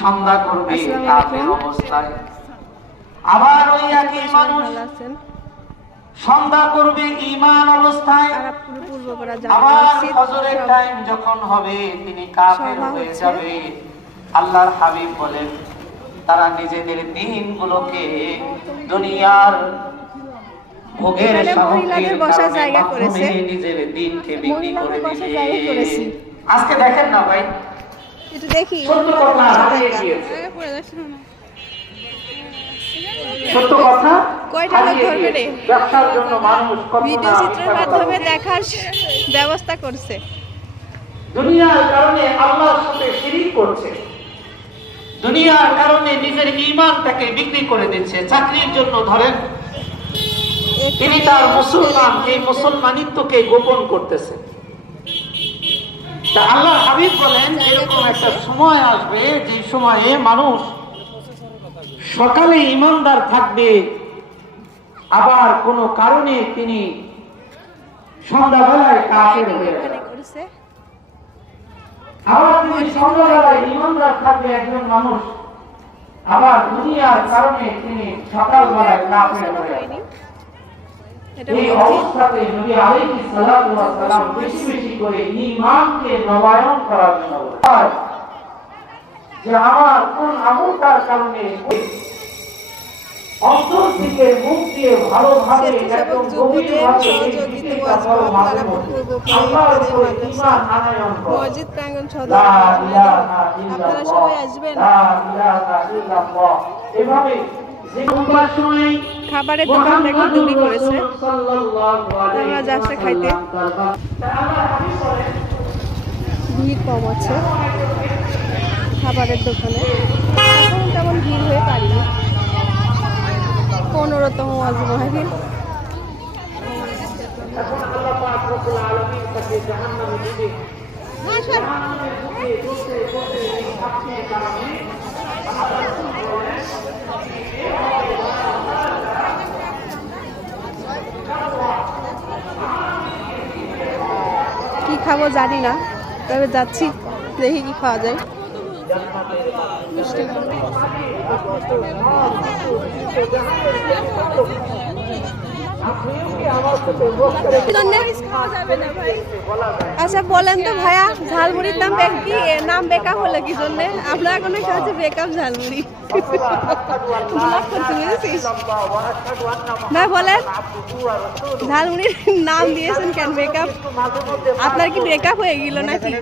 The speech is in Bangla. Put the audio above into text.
সন্ধ্যা করবে কাফের অবস্থায়, আবার ওই একই মানুষ সন্ধ্যা করবে ঈমান অবস্থায়, আবার ফজরের টাইম যখন হবে তিনি কাফের হয়ে যাবে। আল্লাহর হাবিব বলেন তারা নিজেদের দিনগুলোকে দুনিয়ার ভোগের সামগ্রীর কারণে নিজের দিনকে বিক্রি করে দিবে। আজকে দেখেন না ভাই, একটু দেখি সত্য কথা হারিয়ে গিয়েছে, সত্য কথা হারিয়ে গিয়েছে। ব্যবসার জন্য মানুষ ভিডিও চিত্রের মাধ্যমে দেখার ব্যবস্থা করছে। দুনিয়ার কারণে আল্লাহর সাথে শিরিক করছে, দুনিয়ার কারণে নিজের ঈমানটাকে বিক্রি করে দিচ্ছে। চাকরির জন্য ধরেন তিনি তার মুসলমান, এই মুসলমানিত্বকে গোপন করতেছে। তা আল্লাহ হাবিব বলেন এরকম একটা সময় আসবে যে সময়ে মানুষ সকালে ঈমানদার থাকবে, আবার কোন কারণে তিনি সন্ধ্যাবেলায় কাফের হয়ে যাবে। আবার তিনি সন্ধ্যাবেলায় ঈমানদার থাকবে একজন মানুষ, আবার দুনিয়ার কারণে তিনি সকালবেলায় কাফের হয়ে যাবে। এই অবস্থাতে নবী আলাইহিস সালাতু ওয়াস সালাম বেশি বেশি করে ঈমানকে নবায়ন করার জন্য বলেন যে আমার কোন আমলটার কারণে অন্তর থেকে মুখ দিয়ে ভালোভাবে একদম গভীরভাবে মসজিদ প্রাঙ্গণ সদর আপনারা সবাই আসবেন। এভাবে খাবারের দোকানটা একটু দূরে করেছে, আমরা যাচ্ছে খাইতে, ভিড় কম আছে খাবারের দোকানে। এখন তেমন ভিড় হয়ে পারিনি, 15তম ওয়াজ মাহফিল। কি খাবো জানি না, তবে যাচ্ছি, দেখি কি খাওয়া যায়। আচ্ছা বলেন তো ভাইয়া, ঝালমুড়ির নাম বেকআপ হলো কি জন্য? আমরা এখন খাচ্ছি বেকআপ ঝালমুড়ি। ভাই বলেন, ঝালমুড়ির নাম দিয়েছেন কেন বেকআপ? আপনার কি ব্রেকআপ হয়ে গেল নাকি?